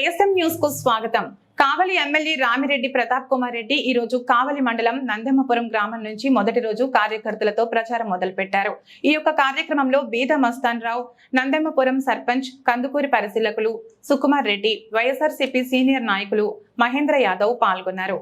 YSM న్యూస్కు స్వాగతం. Kavali MLA Ramireddy Pratap Kumar Reddy ఈ రోజు కావలి మండలం నందమ్మపురం గ్రామం నుంచి మొదటి రోజు కార్యకర్తలతో ప్రచారం మొదలుపెట్టారు. ఈ యొక్క కార్యక్రమంలో బీద మస్తాన్ రావు నందమ్మపురం సర్పంచ్ కందుకూరి పరిశీలకులు సుకుమార్ రెడ్డి వైఎస్ఆర్సీపీ సీనియర్ నాయకులు మహేంద్ర యాదవ్ పాల్గొన్నారు.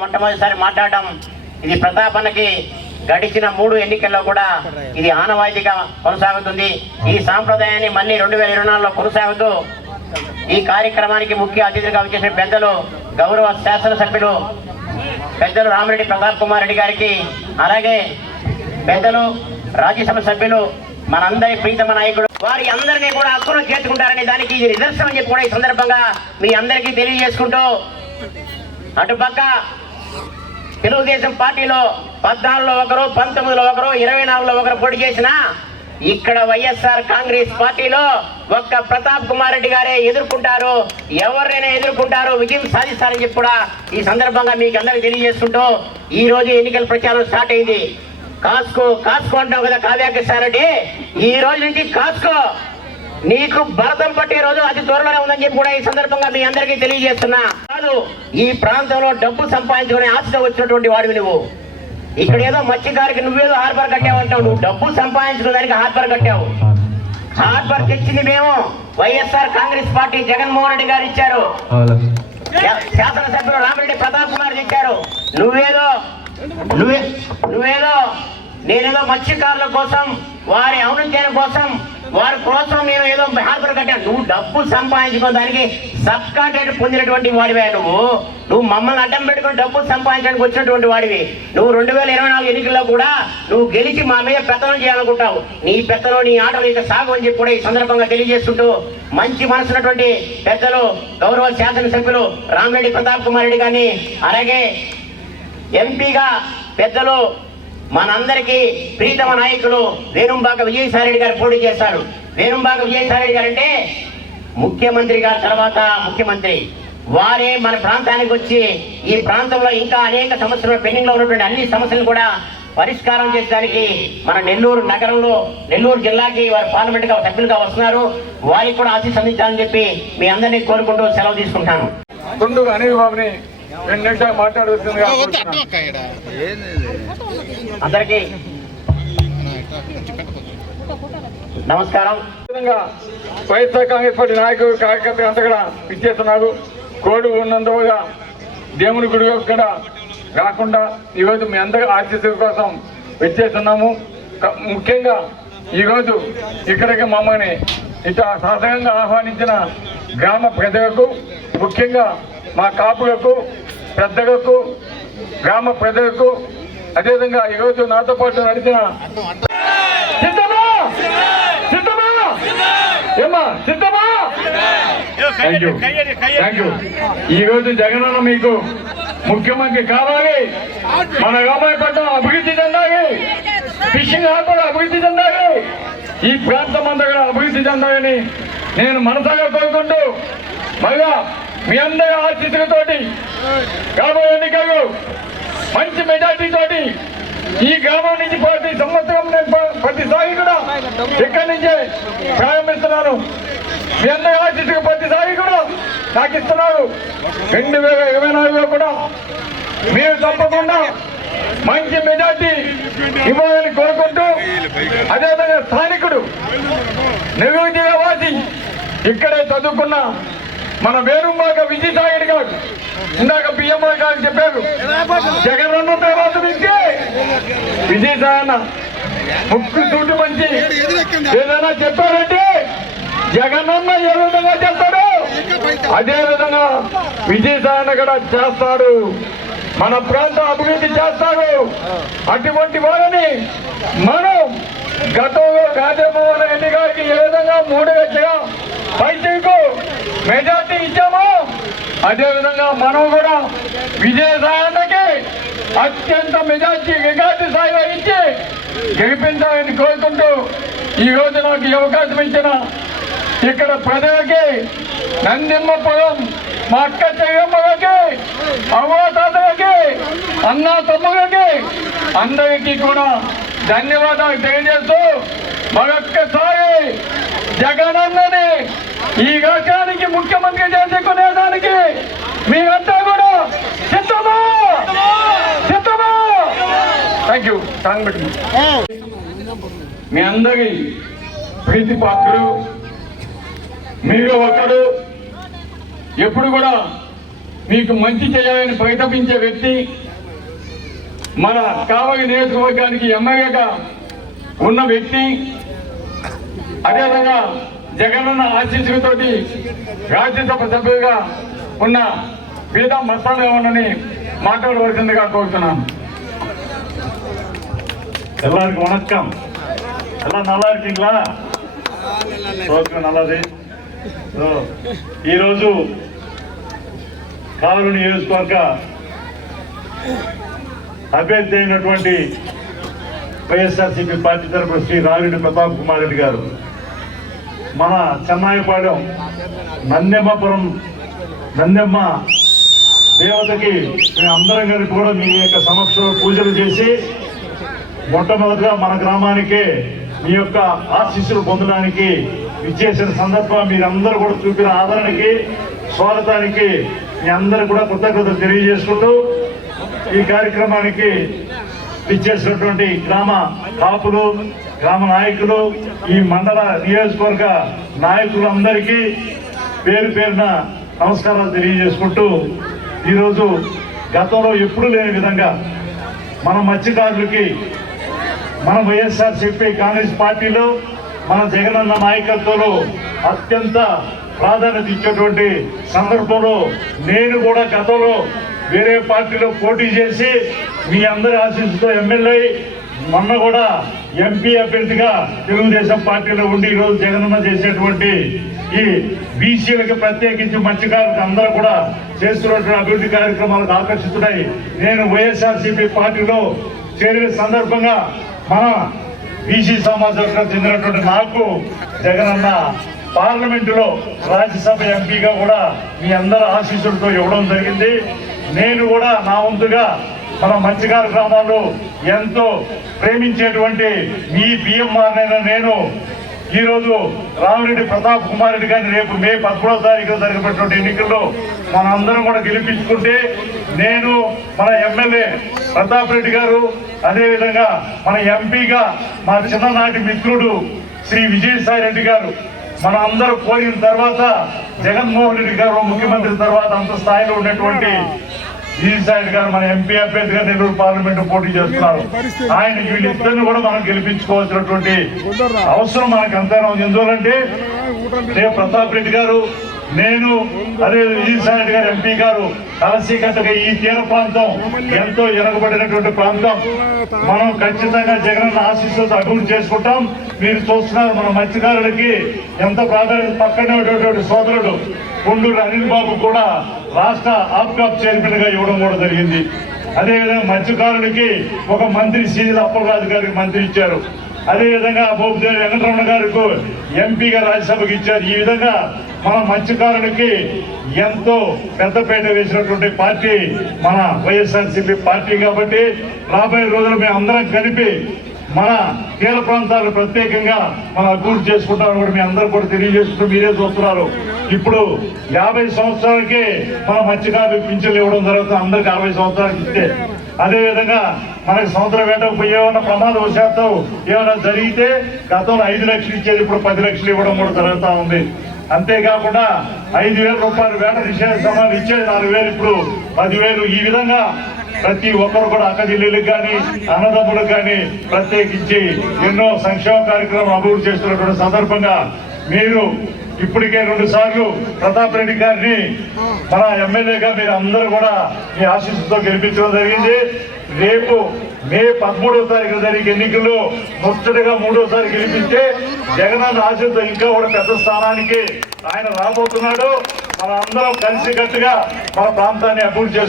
మొట్టమొదటిసారి మాట్లాడడం. ఇది ప్రతాపనకి గడిచిన మూడు ఎన్నికల్లో కూడా ఇది ఆనవాయితీగా కొనసాగుతుంది. ఈ సాంప్రదాయాన్ని మళ్ళీ రెండు వేల ఇరవై నాలుగులో కొనసాగుతూ ఈ కార్యక్రమానికి ముఖ్య అతిథిగా వచ్చేసిన పెద్దలు గౌరవ శాసనసభ్యులు పెద్దలు రామిరెడ్డి ప్రతాప్ కుమార్ రెడ్డి గారికి అలాగే పెద్దలు రాజ్యసభ సభ్యులు మనందరి ప్రీతమ నాయకుడు వారి అందరినీ కూడా హక్కును చేర్చుకుంటారనే దానికి ఇది నిదర్శనం చెప్పి కూడా ఈ సందర్భంగా మీ అందరికీ తెలియజేసుకుంటూ అటుపక్క తెలుగుదేశం పార్టీలో పద్నాలుగులో ఒకరు పంతొమ్మిదిలో ఒకరు ఇరవై నాలుగులో ఒకరు పోటీ చేసిన ఇక్కడ వైఎస్ఆర్ కాంగ్రెస్ పార్టీలో ఒక్క ప్రతాప్ కుమార్ రెడ్డి గారే ఎదుర్కొంటారు. ఎవరైనా ఎదుర్కొంటారు? విజయం సాధిస్తారని చెప్పి కూడా ఈ సందర్భంగా మీకు అందరికి తెలియజేసుకుంటూ ఈ రోజు ఎన్నికల ప్రచారం స్టార్ట్ అయింది. కాస్కో కాస్కో అంటావు కదా కావ్యాకృష్ణారెడ్డి ఈ రోజు నుంచి కాస్కో నీకు భరతం పట్టే రోజు అతి త్వరలోనే ఉందని చెప్పి కూడా ఈ సందర్భంగా మీ అందరికీ తెలియజేస్తున్నా. కాదు ఈ ప్రాంతంలో డబ్బు సంపాదించుకునే ఆశతో వచ్చినటువంటి వాడివి నువ్వు. ఇక్కడ ఏదో మత్స్యకారికి నువ్వేదో హార్బర్ కట్టావు అంటావు. నువ్వు డబ్బు సంపాదించుకోవడానికి హార్బర్ కట్టావు. హార్బర్ తెచ్చింది మేము. వైఎస్ఆర్ కాంగ్రెస్ పార్టీ జగన్మోహన్ రెడ్డి గారు ఇచ్చారు. శాసనసభ్యులు రామిరెడ్డి ప్రతాప్ కుమార్ ఇచ్చారు. నువ్వేదో నువ్వే నువ్వేదో నేనేదో మత్స్యకారుల కోసం వారి ఔన్నత్యాల కోసం కోసం నేను ఏదో హార్బర్ కట్టాను నువ్వు డబ్బు సంపాదించుకోవడానికి సబ్ కాంట్రాక్ట్ పొందినటువంటి వాడివే నువ్వు. నువ్వు మమ్మల్ని అడ్డం పెట్టుకుని డబ్బు సంపాదించడానికి వచ్చినటువంటి వాడివి. నువ్వు రెండు వేల ఇరవై నాలుగు ఎన్నికల్లో కూడా నువ్వు గెలిచి మా మీద పెత్తనం చేయాలనుకుంటావు. నీ పెత్తనం నీ ఆటలు ఇక సాగు అని చెప్పి కూడా ఈ సందర్భంగా తెలియజేస్తుంటూ మంచి మనసున్నటువంటి పెద్దలు గౌరవ శాసనసభ్యులు రామిరెడ్డి ప్రతాప్ కుమార్ రెడ్డి కానీ అలాగే ఎంపీగా పెద్దలు మనందరికీ ప్రీతమ నాయకులు వేణుంబాక విజయసాయిరెడ్డి గారు పోటీ చేస్తారు వేణుంబాక విజయసాయిరెడ్డి గారు అంటే ముఖ్యమంత్రి గారి తర్వాత ముఖ్యమంత్రి. వారే మన ప్రాంతానికి వచ్చి ఈ ప్రాంతంలో ఇంకా అనేక సమస్యలు పెండింగ్లో ఉన్నటువంటి అన్ని సమస్యలను కూడా పరిష్కారం చేసడానికి మన నెల్లూరు నగరంలో నెల్లూరు జిల్లాకి వారు పార్లమెంట్గా సభ్యులుగా వస్తున్నారు. వారికి కూడా ఆశీస్ అందించాలని చెప్పి మీ అందరినీ కోరుకుంటూ సెలవు తీసుకుంటాను గుండు అనిల్ బాబుని రెండు నిమిషాలు మాట్లాడుతుందిగా అందరికీ నమస్కారం. వైఎస్ఆర్ కాంగ్రెస్ పార్టీ నాయకులు కార్యకర్తలు అంతా కూడా ఇచ్చేస్తున్నారు కోడు ఉన్నందుగా దేవుని గుడి కూడా రాకుండా ఈరోజు మీ అందరి ఆశీస్సుల కోసం వచ్చేస్తున్నాము. ముఖ్యంగా ఈరోజు ఇక్కడికి మమ్మల్ని ఇట సాధారణంగా ఆహ్వానించిన గ్రామ ప్రజలకు ముఖ్యంగా మా కాపులకు పెద్దలకు గ్రామ ప్రజలకు అదేవిధంగా ఈరోజు నాతో పాటు నడిచిన సిద్ధమా సిద్ధమా ఏమ్మా సిద్ధమా థ్యాంక్ యూ థ్యాంక్ యూ ఈ రోజు జగనన్న మీకు ముఖ్యమంత్రి కావాలి. మన రామాయపట్నం అభివృద్ధి చెందాలి. ఫిషింగ్ హార్బర్ అభివృద్ధి చెందాలి. ఈ ప్రాంతం అంతా కూడా అభివృద్ధి చెందాలని నేను మనసాగా కోరుకుంటూ మళ్ళా మీ అందరి ఆశీస్సులతోటి రాబోయే ఎన్నికలు మంచి మెజార్టీ తోటి ఈ గ్రామం నుంచి ప్రతి సంవత్సరం నేను ప్రతిసారి కూడా ఇక్కడి నుంచే ప్రారంభిస్తున్నాను. మీ అందరి ఆశీస్సులు ప్రతిసారి కూడా నాకు ఇస్తున్నారు. రెండు వేల ఇరవై నాలుగులో కూడా మీరు తప్పకుండా మంచి మెజార్టీ ఇవ్వాలని కోరుకుంటూ అదేవిధంగా స్థానికుడు నెల్లూరు జిల్లా వాసి ఇక్కడే చదువుకున్న మన వేరుంబాక విజయసాయి గారు ఇందాక బియ్యమ్మ గారు చెప్పారు. జగన్ అన్న తర్వాత నుంచి విజయసాయి సాయన ముక్కు చూడు మంచి. ఏదైనా చెప్పారంటే జగనన్న ఏ విధంగా చేస్తాడు? అదే విధంగా విజయసాయి సాయన కూడా చేస్తాడు. మన ప్రాంత అభివృద్ధి చేస్తాడు. అటువంటి వారిని మనం గతంలో గాజమోహన్ రెడ్డి గారికి ఏ విధంగా మూడు లక్షల పైసలకు మెజార్టీ ఇచ్చాము. అదే విధంగా మనం కూడా విజయసాయానికి అత్యంత మెజార్టీ రికార్డు స్థాయిలో ఇచ్చి గెలిపించాలని కోరుకుంటూ ఈ రోజు నాకు ఈ అవకాశం ఇచ్చిన ఇక్కడ ప్రజలకి నందిమ్మపురం మా అక్క చెయ్యమ్మలకి అవ్వాతాతలకి అన్న తమ్ములకి అందరికీ కూడా ధన్యవాదాలు తెలియజేస్తూ మరొక్కసారి జగనన్నని ఈ రాష్ట్రానికి ముఖ్యమంత్రి చేసుకునేదానికి మీరంతా కూడా సిద్ధమా? సిద్ధమా? థ్యాంక్ యూ సాంగ్ పెట్టుకుంది. మీ అందరి ప్రీతి పాత్రుడు మీరు ఒకరు ఎప్పుడు కూడా మీకు మంచి చేయాలని ప్రకటించే వ్యక్తి మన కావలి నియోజకవర్గానికి ఎమ్మెల్యేగా ఉన్న వ్యక్తి అదేవిధంగా జగనన్న ఆశీస్సులతోటి రాజ్యసభ సభ్యులుగా ఉన్న బీదా మస్తాన్ మాట్లాడవలసిందిగా కోరుతున్నాను எல்லாருக்கும் வணக்கம் எல்லாம் நல்லா இருக்கீங்களா ఓకే నల్లది సో, ఈరోజు కావలి నియోజకవర్గ అభ్యర్థి అయినటువంటి వైఎస్ఆర్సీపీ పార్టీ తరఫున శ్రీ రావిరెడ్డి ప్రతాప్ కుమార్ రెడ్డి గారు మన చెన్నాయిపాడెం నందెమ్మపురం నందెమ్మ దేవతకి మేము అందరం కలిపి కూడా మీ యొక్క సమక్షంలో పూజలు చేసి మొట్టమొదటిగా మన గ్రామానికి మీ యొక్క ఆశీస్సులు పొందడానికి విచ్చేసిన సందర్భం మీరందరూ కూడా చూపిన ఆదరణకి స్వాగతానికి మీ అందరూ కూడా కృతజ్ఞతలు తెలియజేసుకుంటూ ఈ కార్యక్రమానికి ఇచ్చేసినటువంటి గ్రామ కాపులు గ్రామ నాయకులు ఈ మండల నియోజకవర్గ నాయకులందరికీ పేరు పేరున నమస్కారాలు తెలియజేసుకుంటూ ఈరోజు గతంలో ఎప్పుడూ లేని విధంగా మన మత్స్యకారులకి మన వైఎస్ఆర్ చెప్పే కాంగ్రెస్ పార్టీలో మన జగనన్న నాయకత్వంలో అత్యంత ప్రాధాన్యత ఇచ్చేటువంటి సందర్భంలో నేను కూడా గతంలో వేరే పార్టీలో పోటీ చేసి మీ అందరి ఆశీస్సుతో ఎమ్మెల్యే మొన్న కూడా ఎంపీ అభ్యర్థిగా తెలుగుదేశం పార్టీలో ఉండి ఈరోజు జగనన్న చేసేటువంటి ఈ బీసీలకు ప్రత్యేకించి మత్స్యకారులకు అందరూ కూడా చేస్తున్నటువంటి అభివృద్ధి కార్యక్రమాలకు ఆకర్షితున్నాయి నేను వైఎస్ఆర్సీపీ పార్టీలో చేరిన సందర్భంగా మన బీసీ సమాజంగా చెందినటువంటి నాకు జగనన్న పార్లమెంటులో రాజ్యసభ ఎంపీగా కూడా మీ అందరి ఆశీస్సులతో ఇవ్వడం జరిగింది. నేను కూడా నా వంతుగా మన మత్స్యకార గ్రామాల్లో ఎంతో ప్రేమించేటువంటి మీ బిఎంఆర్నైనా నేను ఈరోజు రామిరెడ్డి ప్రతాప్ కుమార్ రెడ్డి గారిని రేపు మే పదమూడవ తారీఖు జరిగినటువంటి ఎన్నికల్లో మనందరం కూడా గెలిపించుకుంటే నేను మన ఎమ్మెల్యే ప్రతాప్ రెడ్డి గారు అదేవిధంగా మన ఎంపీగా మా చిన్ననాటి మిత్రుడు శ్రీ విజయసాయి రెడ్డి గారు మనం అందరూ పోయిన తర్వాత జగన్మోహన్ రెడ్డి గారు ముఖ్యమంత్రి తర్వాత అంత స్థాయిలో ఉన్నటువంటి విజయసాయి గారు మన ఎంపీ అభ్యర్థిగా నెల్లూరు పార్లమెంట్ పోటీ చేస్తున్నారు. ఆయన వీళ్ళిద్దరిని కూడా మనం గెలిపించుకోవాల్సినటువంటి అవసరం మనకు ఎంతైనా ఉంది. ఎందువలంటే రేపు ప్రతాప్ రెడ్డి గారు నేను అదే విజయసాయి గారు ఎంపీ గారు కలసీకతగా ఈ తీర ప్రాంతం ఎంతో ఎనగబడినటువంటి ప్రాంతం. మనం ఖచ్చితంగా జగన్ ఆశీస్సులతో అభివృద్ధి చేసుకుంటాం. మీరు చూస్తున్నారు మన మత్స్యకారులకి ఎంత ప్రాధాన్యత పక్కనే ఉన్నటువంటి సోదరుడు కొండూరు అనిల్ బాబు కూడా రాష్ట్ర ఆప్కాప్ చైర్మన్గా ఇవ్వడం కూడా జరిగింది. అదేవిధంగా మత్స్యకారులకి ఒక మంత్రి సీనియర్ అప్పలరాజు గారికి మంత్రి ఇచ్చారు. అదేవిధంగా బోపిదేవి వెంకటరమణ గారికి ఎంపీగా రాజ్యసభకు ఇచ్చారు. ఈ విధంగా మన మత్స్యకారులకి ఎంతో పెద్దపేట వేసినటువంటి పార్టీ మన వైఎస్ఆర్సీపీ పార్టీ కాబట్టి రాబోయే రోజులు మేము అందరం కలిపి మన తీర ప్రాంతాలు ప్రత్యేకంగా మనం అభివృద్ధి చేసుకుంటామని కూడా మీ అందరూ కూడా తెలియజేసుకుంటూ మీరే చూస్తున్నారు. ఇప్పుడు యాభై సంవత్సరాలకి మన మత్స్యకారులకు పింఛన్లు ఇవ్వడం జరుగుతుంది. అందరికి అరవై సంవత్సరాలకి ఇస్తే. అదేవిధంగా మనకి సముద్ర వేటకు పోయి ఏమైనా ప్రమాదవశాత్తు ఏమైనా జరిగితే గతంలో ఐదు లక్షలు ఇచ్చేది ఇప్పుడు పది లక్షలు ఇవ్వడం కూడా జరుగుతూ ఉంది. అంతేకాకుండా ఐదు వేల రూపాయలు వేట నిషేధ సమాలు ఇచ్చేది నాలుగు వేలు ఇప్పుడు పదివేలు. ఈ విధంగా ప్రతి ఒక్కరు కూడా అక్కజిల్లులకు కానీ అన్నదమ్ములకు కానీ ప్రత్యేకించి ఎన్నో సంక్షేమ కార్యక్రమాలు అభివృద్ధి చేస్తున్నటువంటి సందర్భంగా మీరు ఇప్పటికే రెండు సార్లు ప్రతాప్ రెడ్డి గారిని మన ఎమ్మెల్యేగా మీరు అందరూ కూడా మీ ఆశీస్సుతో గెలిపించడం జరిగింది. రేపు మే పదమూడవ తారీఖు జరిగే ఎన్నికల్లో ముచ్చటగా మూడోసారి గెలిపిస్తే జగనన్న ఆశతో ఇంకా కూడా పెద్ద స్థానానికి ఆయన రాబోతున్నాడు. మన అందరం కలిసికట్టుగా మన ప్రాంతాన్ని అభివృద్ధి చేస్తున్నాం